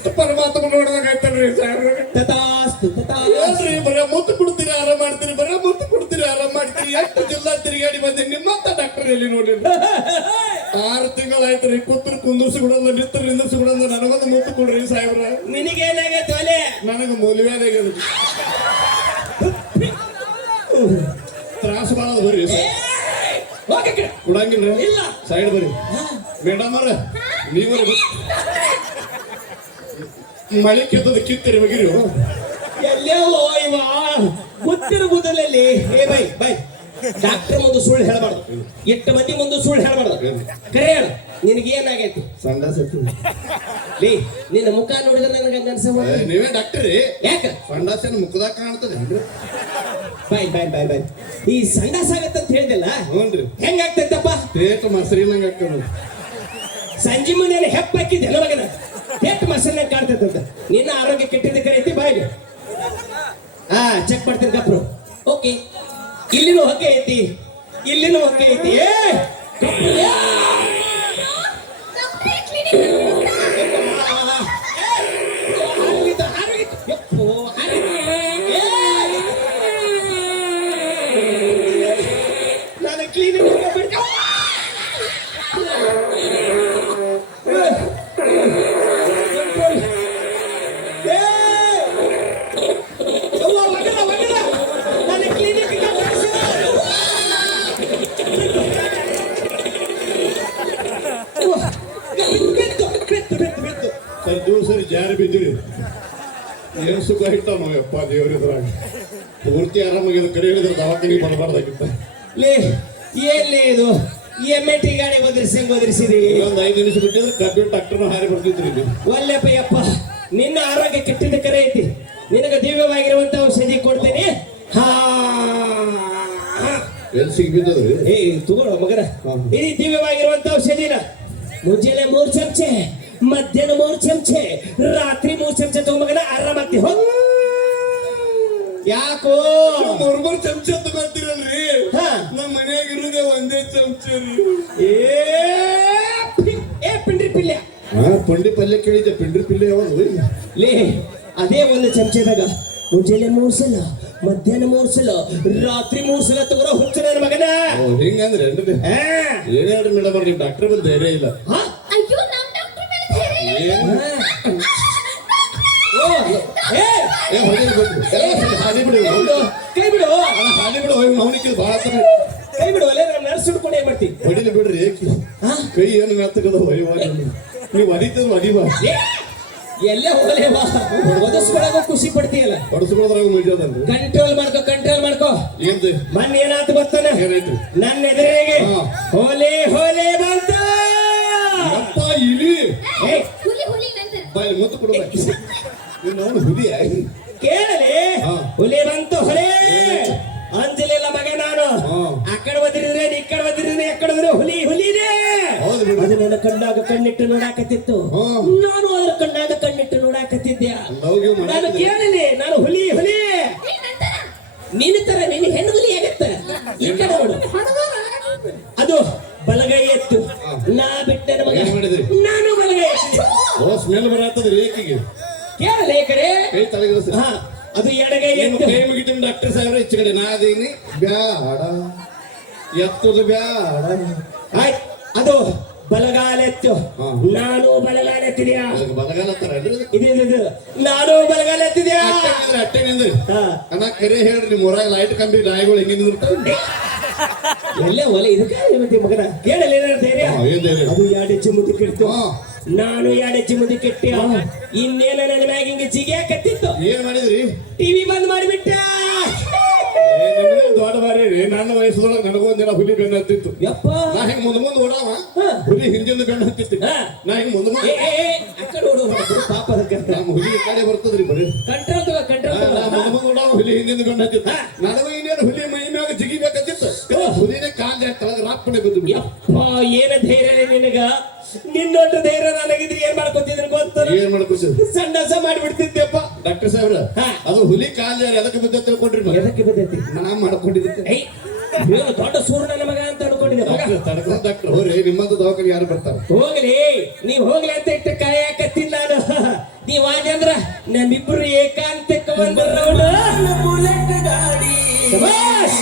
ಇಷ್ಟು ಪರಮಾತ್ಮ ನೋಡಿದಾಗ ಆಯ್ತಲ್ರಿ ಸರ್? ತಥಾಸ್ತು ಏನ್ರಿ ಮುತ್ತು ಕೊಡ್ತೀರಿ ಆರಾಮ ಮಾಡ್ತೀರಿ ಬರೇ ಮುತ್ತು ಕೊಡ್ತೀರಿ ಆರಾಮ ಮಾಡ್ತೀರಿ. ಎಷ್ಟು ಜಿಲ್ಲಾ ತಿರುಗಾಡಿ ಬಂದಿ ನಿಮ್ಮಂತ ಡಾಕ್ಟರ್ ಎಲ್ಲಿ ನೋಡಿಲ್ಲ ಆರು ತಿಂಗಳಾಯ್ತ್ರಿ ಕೂತ್ರು ಕುಂದರ್ಸಿ ಬಿಡಲ್ಲ ನಿತ್ರ ನಿಂದಿರ್ಸಿ ಬಿಡಲ್ಲ ನನಗೊಂದು ಮುತ್ತು ಕೊಡ್ರಿ ಸಾಹೇಬ್ರ. ನಿನಗೇನಾಗೈತೆ ಒಲೆ? ನನಗೆ ಮೂಲ್ವೇದಾಗ್ಯದ ತ್ರಾಸ ಮಾಡೋದು ಬರ್ರಿ. ಕೊಡಂಗಿಲ್ಲ ಸೈಡ್ ಬರ್ರಿ. ಮೇಡಮ್ ಅವ್ರ ಮಳೆ ಕಿತ್ತದ ಕಿತ್ತಿರಿ ಬಗಿರಿ ಎಲ್ಲೇ ಇವ? ಗೊತ್ತಿರ ಬುದಲಲ್ಲಿ ಏ ಬೈ ಬೈ. ಡಾಕ್ಟರ್ ಮುಂದೆ ಸುಳ್ಳು ಹೇಳಬಾರ್ದು. ಎಷ್ಟು ಮಂದಿ ಮುಂದೆ ಸುಳ್ಳು ಹೇಳಬಾರ್ದು. ಕರೆ ಹೇಳ ನಿನಗೆ ಏನಾಗೈತು ಸಂಡ ಸತ್ತಿ. ಲೇ ನಿನ್ನ ಮುಖ ನೋಡಿದ್ರೆ ನನಗೆ ಹಂಗ ಅನ್ಸ. ನೀವೇ ಡಾಕ್ಟರ್ ಯಾಕ? ಫಂಡಾಸನ್ ಮುಖದಾಗ ಕಾಣ್ತದೆ ಬಾಯ್ ಬಾಯ್ ಬಾಯ್ ಬಾಯ್ ಈ ಸಂಡಾಸ ಆಗತ್ತಂತ ಹೇಳಿದಲ್ಲ? ಹ್ಞೂನ್ರಿ. ಹೆಂಗಾಗ್ತೈತಪ್ಪ? ತೇಟ್ ಮಸರಿ ನಂಗೆ ಆಗ್ತದೆ. ಸಂಜೆ ಮುಂದೆ ಹೆಪ್ಪ ಹಾಕಿದ್ದೆ ಮಗನ. ಹೆಟ್ ಮಸಲ್ನ ಅಂತ ನಿನ್ನ ಆರೋಗ್ಯ ಕೆಟ್ಟಿದ್ದ ಕರೆ ಐತಿ ಬಾಯ್ಲಿ ಹಾ ಚೆಕ್ ಮಾಡ್ತೀನಿ ಕಪ್ರು. ಓಕೆ. ಇಲ್ಲಿನೂ ಹೊಕ್ಕೆ ಐತಿ. ಇಲ್ಲಿನೂ ಹೊಕ್ಕೆ ಐತಿ. ಏ ಸರಿ ಜಾರಿ ಬಿದ್ದಿರಿ ಏನು ಸುಖ ಇಟ್ಟ ನಾವಪ್ಪ ದೇವರಿದ್ರಾಗ ಪೂರ್ತಿ ಆರಾಮಾಗಿ ಕಡೆ ಹೇಳಿದ್ರೆ ದವಾಖಾನಿಗೆ ಬರಬಾರ್ದಾಗಿತ್ತ. ಎಲ್ಲಿ ಇದು ಎಂ ಎ ಟಿ ಗಾಡಿ ಬದರಿಸಿ ಬದ್ರಿಸಿರಿ ಒಂದು ಐದು ನಿಮಿಷ ಬಿಟ್ಟಿದ್ರೆ ಕಬ್ಬಿ ಡಾಕ್ಟರ್ನ ಹಾರಿ ಬರ್ತಿದ್ರಿ. ಒಲ್ಲೆಪ್ಪ ಯಪ್ಪ ನಿನ್ನ ಆರೋಗ್ಯ ಕೆಟ್ಟಿದ್ದ ಕರೆ ಐತಿ. ನಿನಗೆ ದಿವ್ಯವಾಗಿರುವಂತ ಔಷಧಿ ಕೊಡ್ತೀನಿ. ಹಾ. ಎಲ್ಲಿ ಸಿಗ್ಬಿದ್ದದ್ರಿ ಏ ತಗೊಳ್ಳೋ ಮಗನ. ಇದು ದಿವ್ಯವಾಗಿರುವಂತ ಔಷಧಿನ. ಮುಂಜಾನೆ ಮೂರ್ ಚಮಚೆ. ಮಧ್ಯಾಹ್ನ ಮೂರು ಚಮಚೆ ರಾತ್ರಿ ಮೂರು ಚಮಚೆ ತಗೋ ಅರಾಮ ಆರಾಮಾಗ್ತಿ ಹೋಗ್ ಯಾಕೋ? ಮೂರ್ ಮೂರ್ ಚಮಚ ತಗೊಂತೀರಲ್ರಿ ಹಾ. ನಮ್ಮ ಮನ್ಯಾಗ ಇರೋದೇ ಒಂದೇ ಚಮಚ ರೀ. ಏ ಪಿಂಡ್ರಿ ಪಿಲ್ಯ. ಹಾ ಪಂಡಿ ಪಲ್ಯ ಕೇಳಿದ್ದೆ. ಪಿಂಡ್ರಿ ಪಿಲ್ಯ ಯಾವಾಗ ಲೇ ಅದೇ ಒಂದು ಚಮಚದಾಗ ಮುಂಜಾನೆ ಮೂರು ಸಲ ಮಧ್ಯಾಹ್ನ ಮೂರು ಸಲ ರಾತ್ರಿ ಮೂರ್ಸಲ ಸಲ ತಗೋರ ಹುಚ್ಚು ನನ್ನ ಮಗನ ಹಿಂಗಂದ್ರೆ? ಏನ್ ಹೇಳ್ರಿ ಮೇಡಮ್ ಅವ್ರಿಗೆ ಡಾಕ್ಟರ್ ಬಂದು ಧೈರ್ಯ ಇಲ್ಲ ಹಾ? ಅಯ್ಯೋ ನಮ್ ಡಾಕ್ಟರ್ ಮೇಲೆ ಧೈರ್ಯ ಇಲ್ಲ. ಏನ್ ಓ, ಏ, ಏ ಹೊಡಿಲಿ ಬಿಡ್ರಿ ಎಲ್ಲ ಸರಿ, ಹಾದಿ ಬಿಡಿ ಕೈ ಬಿಡು, ಹಾದಿ ಬಿಡು ಹೋಗಿ ಮೌನಿಕ್ಕೆ ಬಹಳ ಕೈ ಬಿಡು ಅಲ್ಲೇ ನಾನು ನರ್ಸ್ ಹಿಡ್ಕೊಂಡು ಏನ್ ಮಾಡ್ತಿ ಹೊಡಿಲಿ ಬಿಡ್ರಿ ಹಾ? ಕೈ ಏನು ಮೆತ್ತಗದ ಹೊಯ್ಯುವ ನೀವು ಹೊಡಿತದ ಹೊಡಿವಾ ಏ, ಎಲ್ಲೇ ಹೋಗಲೇ ಒದಸ್ಕೊಳಗೋ ಖುಷಿ ಪಡ್ತೀಯಲ್ಲ ಹೊಡಸ್ಕೊಳದ್ರಾಗ ಮಜಾದಲ್ರಿ ಕಂಟ್ರೋಲ್ ಮಾಡ್ಕೋ ಕಂಟ್ರೋಲ್ ಮಾಡ್ಕೋ. ಏನ್ರಿ? ಮೊನ್ನೆ ಏನಾಯ್ತು ಗೊತ್ತಾನೆ? ನನ್ನ ಎದುರಿಗೆ. ಹೋಲೆ ಹೋಲೆ ಬಂತು. ಇಲಿ. ಏ, ಬಾಯ್ ಮುತ್ತು ಕೊಡಬೇಕು ನೀನು ಅವನು ಹುಲಿ ಕೇಳಲಿ? ಹುಲಿ ಬಂತು ಹೊಲೆ. ಅಂಜಲಿಲ್ಲ ಮಗ ನಾನು. ಆ ಕಡೆ ಬದಿರಿದ್ರೆ ಈ ಕಡೆ ಬದಿರಿದ್ರೆ ಆ ಕಡೆ ಹುಲಿ ಹುಲಿನೇ. ಅದು ನನ್ನ ಕಣ್ಣಾಗ ಕಣ್ಣಿಟ್ಟು ನೋಡಾಕತ್ತಿತ್ತು. ನಾನು ಅದರ ಕಣ್ಣಾಗ ಕಣ್ಣಿಟ್ಟು ನೋಡಾಕತ್ತಿದ್ದೆ. ನಾನು ಕೇಳಲಿ ನಾನು ಹುಲಿ ಹುಲಿ. ನಿನ್ನ ತರ. ನಿನ್ನ ಹೆಣ್ಣು ಹುಲಿ ಆಗತ್ತ ಈ ಕಡೆ ನೋಡು. ಅದು ಬಲಗೈ ಎತ್ತು. ನಾ ಬಿಟ್ಟ ನನ್ನ ಸ್ಮೆಲ್ ಬರತ್ತದ ಏಕಿಗೆ? ಕೇಳ ಲೇಖರೇ? ಕೈ ತಲೆಗೆ ಹಾ ಅದು ಎಡಗೈ ನಿಮ್ಮ ಎತ್ತು ಕೈ ಮುಗಿತು ಡಾಕ್ಟರ್ ಸಾಹೇಬ್ರೆ ಹೆಚ್ಚು ಕಡೆ ನಾ ಅದೀನಿ. ಬ್ಯಾಡ. ಎತ್ತದು ಬ್ಯಾಡ. ಆಯ್ತ್ ಅದು ಬಲಗಾಲ ಎತ್ತು. ಹಾ. ನಾನು ಬಲಗಾಲ ಎತ್ತಿದ್ಯಾ? ಅದಕ್ಕೆ ಬಲಗಾಲ ಇದು ಇದು ಇದು. ನಾನು ಬಲಗಾಲ ಎತ್ತಿದ್ಯಾ? ಅಟ್ಟೆ ನಿಂದ್ರಿ ಹಾ. ಅಣ್ಣ ಕರೆ ಹೇಳ್ರಿ ನಿಮ್ಮ ಊರಾಗ ಲೈಟ್ ಕಂಬಿ ನಾಯಿಗಳು ಹೆಂಗೆ ನಿಂದಿರ್ತಾವೆ ಎಲ್ಲೇ ಒಲೆ ಇದಕ್ಕೆ? ಮತ್ತೆ ಮಗನ ಕೇಳಲ್ಲ ಏನಾರ ಧೈರ್ಯ? ಹಾ, ಏನ್ ಧೈರ್ಯ? ಅದು ಎರಡೆಚ್ಚು ಮುಂದೆ ಕೆಡ್ತು ಹಾ. ನಾನು ಎರಡೆಚ್ಚು ಮುಂದೆ ಕೆಟ್ಟ ಇನ್ನೇನ ನನ್ನ ಮ್ಯಾಗ ಹಿಂಗೆ ಜಿಗಿಯಾಕತ್ತಿತ್ತು ಏನ್ ಮಾಡಿದ್ರಿ? ಟಿವಿ ಬಂದ್ ಮಾಡಿಬಿಟ್ಟ. ದೊಡ್ಡ ಬಾರಿ ನನ್ನ ವಯಸ್ಸದೊಳಗೆ ನನಗೊಂದಿನ ದಿನ ಹುಲಿ ಬೆನ್ನ ಹತ್ತಿತ್ತು. ಯಪ್ಪ. ನಾ ಹಿಂಗ್ ಮುಂದ್ ಮುಂದ್ ಓಡಾವ. ಹುಲಿ ಹಿಂದಿಂದ ಬೆನ್ನ ಹತ್ತಿತ್ತು. ನಾ ಹಿಂಗ್ ಮುಂದ್ ಮುಂದ್ ಪಾಪ ನಮ್ಮ ಹುಲಿ ಕಡೆ ಬರ್ತದ್ರಿ ಬರೀ. ಕಂಟ್ರೋಲ್ ಕಂಟ್ರೋಲ್ ಮುಂದ್ ಮುಂದ್ ಓಡಾವ ಹುಲಿ ಹಿಂದಿಂದ ಬೆನ್ನ ಹತ್ತಿತ್ತು. ನನಗೂ ಇನ್ನೇನು ಯಪ್ಪ ಏನ ಧೈರ್ಯ ನಿನಗ? ನಿನ್ನೊಟ್ಟು ಧೈರ್ಯ ನನಗಿದ್ರೆ ಏನ್ ಮಾಡ್ಕೊತಿದ್ರು ಗೊತ್ತ ಏನ್ ಮಾಡ್ಕೊತೀರಿ ಸಣ್ಣಸ ಮಾಡಿಬಿಡ್ತಿದ್ದೆಪ್ಪ ಡಾಕ್ಟರ್ ಸಾಹೇಬ್ರ ಹಾ. ಅದು ಹುಲಿ ಕಾಲ್ ಅದಕ್ಕೆ ಬಿದ್ದ ತಿಳ್ಕೊಂಡ್ರಿ ನೀವು? ಎದಕ್ಕೆ ಬಿದ್ದೈತಿ? ನಾ ಮಾಡ್ಕೊಂಡಿದ್ದೆ. ಏನು ದೊಡ್ಡ ಸೂರ್ಯನ ಮಗ ಅಂತ ಅನ್ಕೊಂಡಿದ್ದೆ ಮಗ. ಡಾಕ್ಟರ್ ಹೋರಿ ನಿಮ್ಮಂತ ದವಾಖಾನೆ ಯಾರು ಬರ್ತಾರೆ? ಹೋಗ್ಲಿ ನೀವ್ ಹೋಗ್ಲಿ ಅಂತ ಇಟ್ಟು ಕಾಯಕತ್ತಿಲ್ಲ ನಾನು. ನೀವ್ ಆದ್ಯಂದ್ರ ನಮ್ಮಿಬ್ರು ಏಕಾಂತಕ್ಕೆ ಒಂದು ಶಬಾಷ್.